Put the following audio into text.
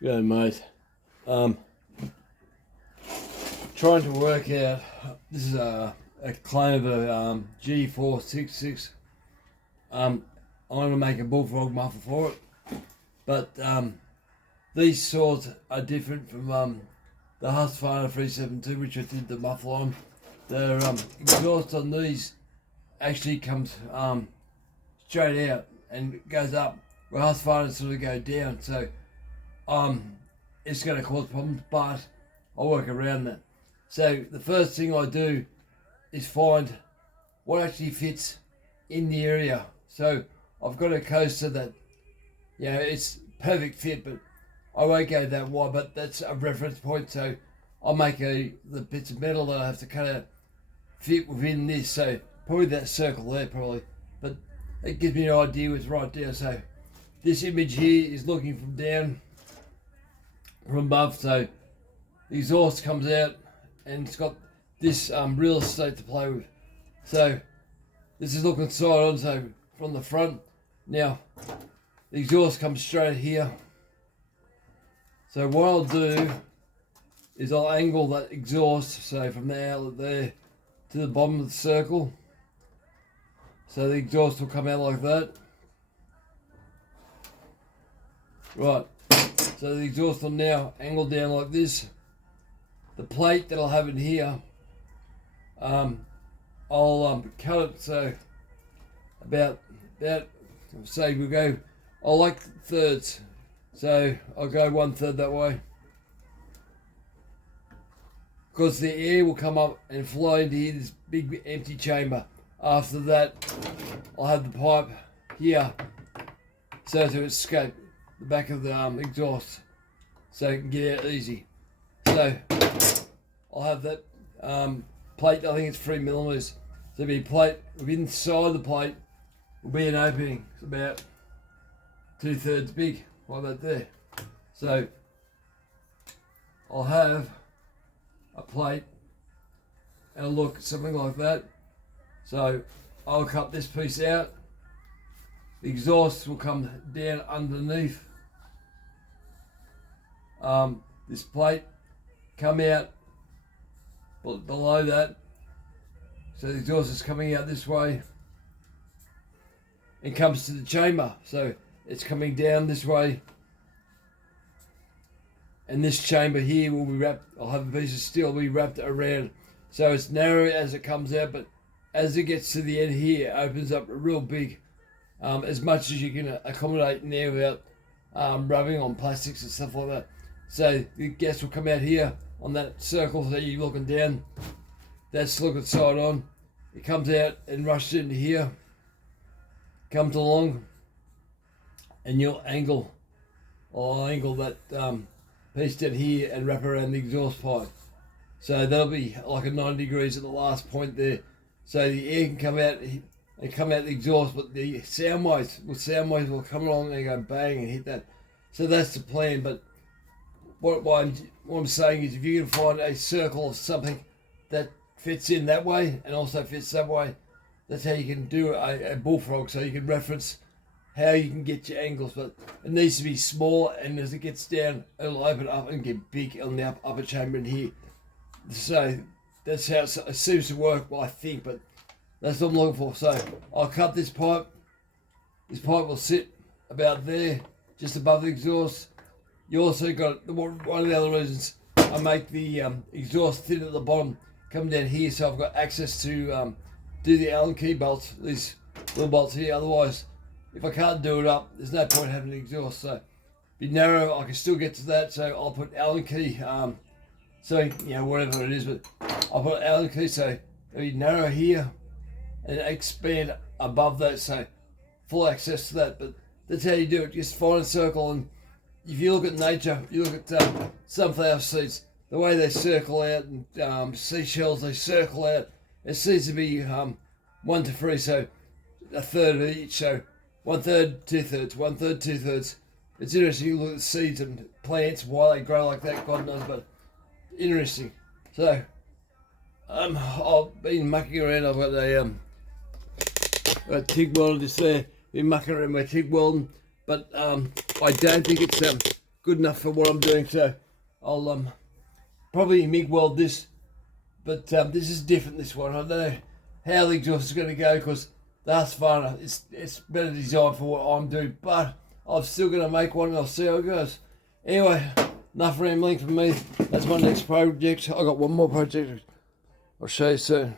Yeah, mate. Trying to work out. This is a clone of a G466. I'm going to make a bullfrog muffler for it, but these saws are different from the Husqvarna 372, which I did the muffler on. The exhaust on these actually comes straight out and goes up, where Husqvarna sort of go down. So it's going to cause problems, but I'll work around that. So the first thing I do is find what actually fits in the area. So I've got a coaster that, it's perfect fit, but I won't go that wide, but that's a reference point. So I'll make the bits of metal that I have to cut out fit within this. So probably that circle there, probably. But it gives me an idea what's right there. So this image here is looking from above. So the exhaust comes out and it's got this real estate to play with. So this is looking side on, so from the front. Now the exhaust comes straight here. So what I'll do is I'll angle that exhaust, so from the outlet there to the bottom of the circle. So the exhaust will come out like that. Right, so the exhaust will now angle down like this. The plate that I'll have in here, I'll cut it so about say we'll go, I like thirds, so I'll go 1/3 that way, because the air will come up and flow into here, this big empty chamber. After that I'll have the pipe here so to escape the back of the exhaust, so it can get out easy. So I'll have that plate, I think it's 3mm. So there'll be a plate, inside the plate will be an opening. It's about 2/3 big, like that there. So I'll have a plate and a look, something like that. So I'll cut this piece out. The exhaust will come down underneath this plate, come out below that. So the exhaust is coming out this way and comes to the chamber. So it's coming down this way, and this chamber here will be wrapped. I'll have a piece of steel be wrapped around, so it's narrow as it comes out, but as it gets to the end here, it opens up real big, as much as you can accommodate in there without rubbing on plastics and stuff like that. So the gas will come out here on that circle, so you're looking down, that's looking side on. It comes out and rushes into here, comes along, and I'll angle that piece down here and wrap around the exhaust pipe. So that'll be like a 90 degrees at the last point there. So the air can come out the exhaust, but the sound waves will come along and go bang and hit that. So that's the plan. But what I'm saying is, if you can find a circle of something that fits in that way and also fits that way, that's how you can do a bullfrog. So you can reference how you can get your angles, but it needs to be small, and as it gets down, it'll open up and get big on the upper chamber in here. So that's how it seems to work, I think, but that's what I'm looking for. So I'll cut this pipe. This pipe will sit about there, just above the exhaust. You also got, one of the other reasons I make the exhaust thin at the bottom, come down here, so I've got access to do the Allen key bolts, these little bolts here. Otherwise, if I can't do it up, there's no point having an exhaust. So be narrow, I can still get to that, so I'll put Allen key, so whatever it is, but I'll put Allen key, so it'll be narrow here and expand above that, so full access to that. But that's how you do it. Just find a circle, and if you look at nature, you look at sunflower seeds, the way they circle out, and seashells, they circle out. It seems to be 1 to 3, so 1/3 of each. So 1/3, 2/3, 1/3, 2/3. It's interesting. You look at seeds and plants, why they grow like that, God knows, but interesting. So I've been mucking around. I've got a TIG welder just there. Been mucking around my TIG welding, but I don't think it's good good enough for what I'm doing. So I'll probably MIG weld this, but this is different. This one, I don't know how the exhaust is going to go because thus far it's better designed for what I'm doing, but I'm still going to make one and I'll see how it goes. Anyway, enough rambling from me. That's my next project. I got one more project I'll show you soon.